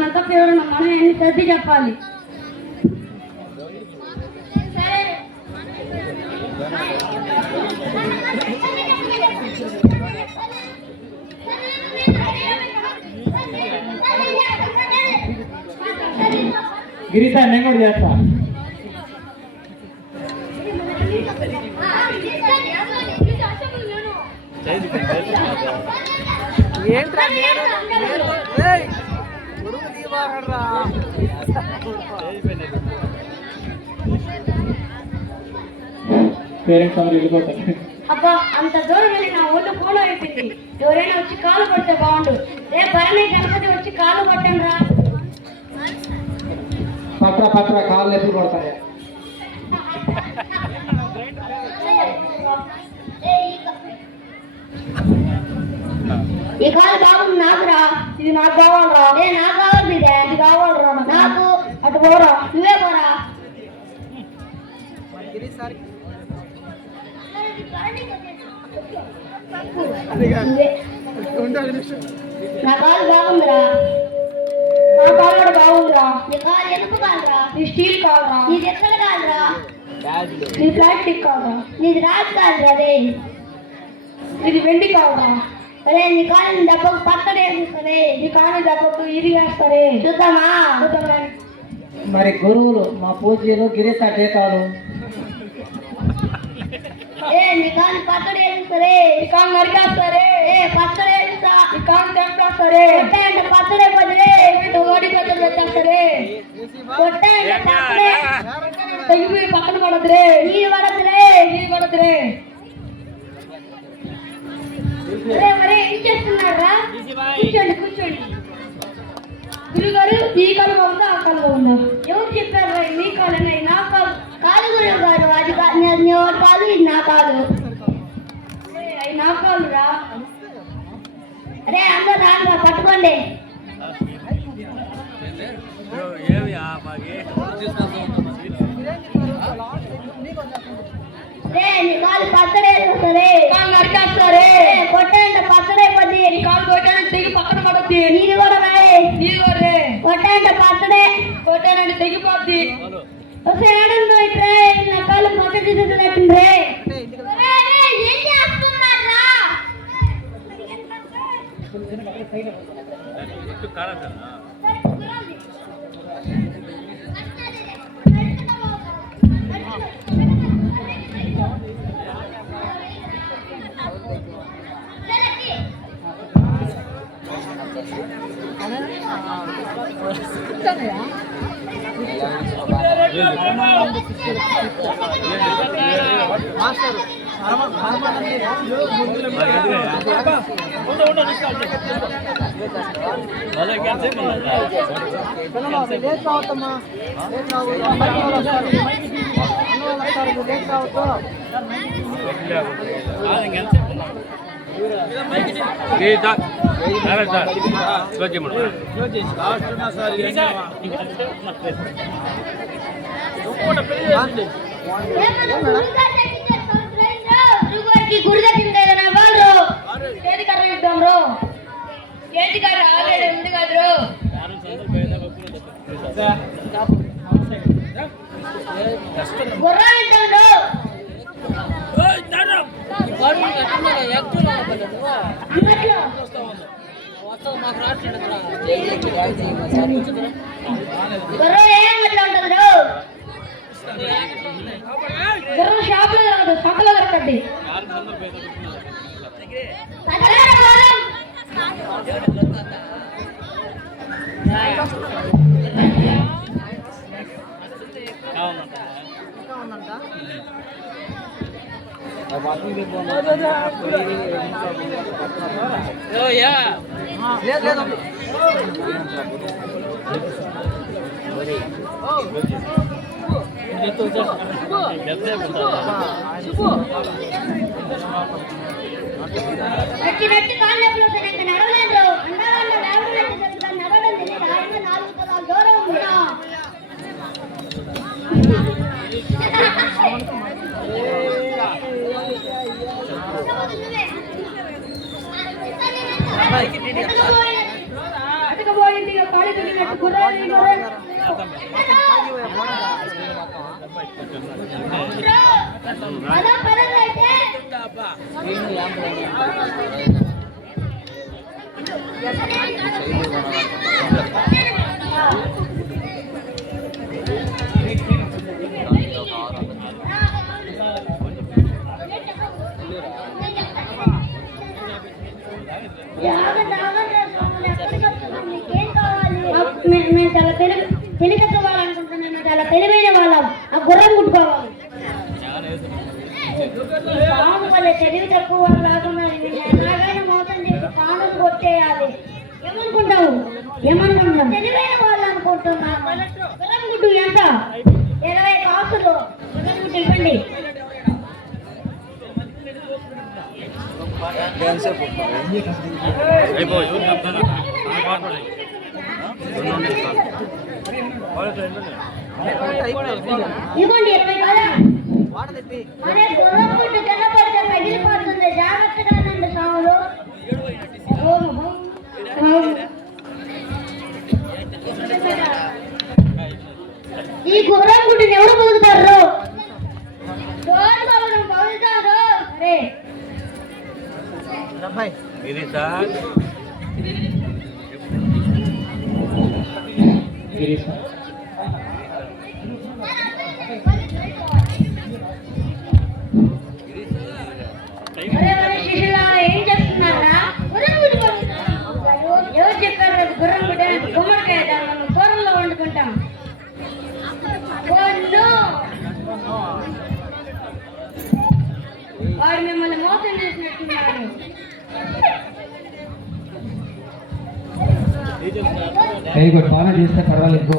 మన తప్పు ఎవరన్నా మనం ఎన్ని సర్ది చెప్పాలి. గిరిసా నేను కూడా చేస్తా. పేరెంట్స్ అందరూ వెళ్ళిపోతారు. అబ్బా అంత దూరం వెళ్ళి నా ఒళ్ళు పోలో అయిపోయింది. ఎవరైనా వచ్చి కాలు పడితే బాగుండు. రేపు భరణి గణపతి వచ్చి కాలు పట్టాను రా. పత్ర కాళ్ళు ఎప్పుడు పడతాయి. ఈ కాలు బాగుంది నాకురా. ఇది నాకు కావాలరా. నాకు కావాలి. ఇది కావాలరా నాకు. అటు పోరా, నువ్వే పోరా. నా కాలు బాగుందిరా. నా కాలు కూడా బాగుందిరా. నీ కాలు ఎందుకు కాదురా? నీ స్టీల్ కాదురా. నీది ఎక్కడ కాదురా? నీ ప్లాస్టిక్ కాదురా. నీది రాజు కాదురా. అదే ఇది వెండి కాదురా. సరే నీ కాలు దెబ్బకు పక్కడే సరే. నీ కాలు దెబ్బకు ఇరిగేస్తారే. చూద్దామా? చూద్దామా. మరి గురువులు మా పూజలు గిరిసా టీకాలు. నీ కాలు పక్కడే సరే. నీ కాలు నరికేస్తారే. పక్కడే నీ కాలు తెంపేస్తారే. కొట్టాయంటే పచ్చడే పదిలే. ఓడి పచ్చడి పెట్టేస్తారే. కొట్టాయంటే పక్కడే తెగిపోయి పక్కన పడదురే. నీ పడదులే. నీ పడదురే. మరి ఏం చేస్తున్నారా? కూర్చోండి కూర్చోండి. గురుగారు ఈ కాలు బాగుందా ఆ కాలు బాగుందా? ఎవరు చెప్పారు మీ కాలనే? నా కాలు కాలు గురువు గారు. అది కాదు ఇది నా కాలు. అది నా కాలు రా. అరే అందరూ రాగా పట్టుకోండి. నీ కాలు పచ్చడే సరే. కాలు నరికేస్తారే. కొట్టాయంటే పచ్చడే పది. నీ కాలు కొట్టానంటే తెగి పక్కన పడుద్ది. నీది కూడా నీది కూడా కొట్టాయంటే పచ్చడే. కొట్టానంటే తెగిపోద్ది. ఏడంలో ఇట్రే నా కాలు పచ్చడి తీసుకున్నట్టుండ్రే. ఏం చేస్తున్నారా? షాప్ లో దొరకదు, పక్కలో దొరకద్ది. నచ్చి కాళ్ళు నడవలేదు. నడవడం తెలియదు. ఆయన 4 పదాలు దూరం ఉన్నా. అటుకపోయింది గాలి తగిలినట్టు గుర్రాలు గుర్రాలు. అదా పదండి అయితే. మీకేం కావాలి? మేము చాలా తెలియకపోవాలనుకుంటున్నాను. చాలా తెలివైన వాళ్ళం. ఆ గుర్రం కుట్టుకోవాలి. పాము వల్ల తెలివి తక్కువ వాళ్ళు రాకుండా ఎలాగైనా మోసం చేసి పామును కొట్టేయాలి. ఏమనుకుంటావు? తెలివైన వాళ్ళు అనుకుంటున్నాను. గుర్రం గుడ్డు ఎంత? 20 కాసులు. గుర్రం గుడ్డు ఇవ్వండి. ఇవ్వండి 20 కదా. అరే గుర్రం గుడ్డు కింద పడితే పగిలిపోతుంది. జాగ్రత్తగా నండి సాములు. ఈ గుర్రం గుడ్డుని ఎవరు పొగుతారు? పొగుతారు. అరే ఏం చెప్తున్నారా? ఎవరు చెప్పారు? గుర్రం గుడ్డ గుమ్మడికాయ మనం కూరల్లో వండుకుంటాం. వాడు మిమ్మల్ని మోసం చేసినట్టున్నాడు. బాగా చేస్తే పర్వాలేదు.